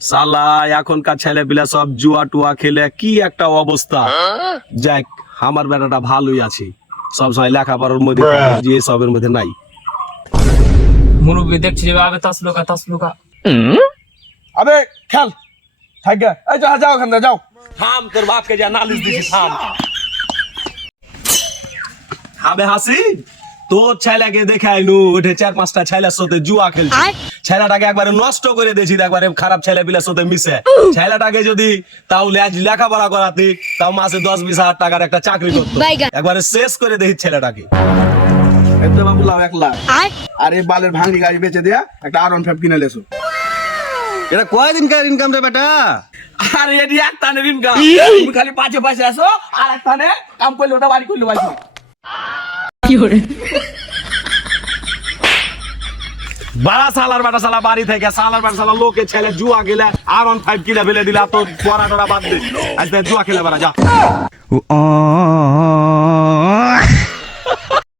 সালা এখনকার ছেলে পিলা সব জুয়া টুয়া খেলে কি একটা অবস্থা। যাক আমার বেটাটা ভালোই আছে, সবসময় লেখাপড়ার মধ্যে যে সবের মধ্যে নাই। মুরব্বী দেখছি যে আবে তাসলুকা আবে খেল থাক গে, এই যাও যাও ওখান থেকে যাও। থাম, তোর বাপকে যা নালিশ দিছি, থাম। আবে হাসি, তোর ছেলেকে দেখে আইনু উঠে 4-5টা ছেলের সাথে জুয়া খেলছে, ছেলেটাকে একবারে নষ্ট করে দিয়েছি, একবারে খারাপ ছেলে পিলের সাথে মিশে। ছেলেটাকে যদি তাও লেখাপড়া করাতি, তাও মাসে 10-20 হাজার টাকার একটা চাকরি করতো, একবারে শেষ করে দিই ছেলেটাকে। এতে বাবু লাভ 1 লাখ, আর এই বালের ভাঙি গাড়ি বেচে দিয়া একটা R15 কিনে লেছো। এটা কয়দিনকার ইনকাম রে বেটা? আরে এডি একটানে ইনকাম, তুমি খালি পাঁচে পাশে আসো আর একটানে কাম করলে ওটা বাড়ি করলে বাইছো। বাড়া সালার বাটা সালা বাড়ি থেকে সালার বাটা সালা লোকে ছেলে জুয়া খেলে R15 কিনে ফেলে দিলা, তো পড়া টড়া বাদ দে, আজ জুয়া খেলে বাড়া যা।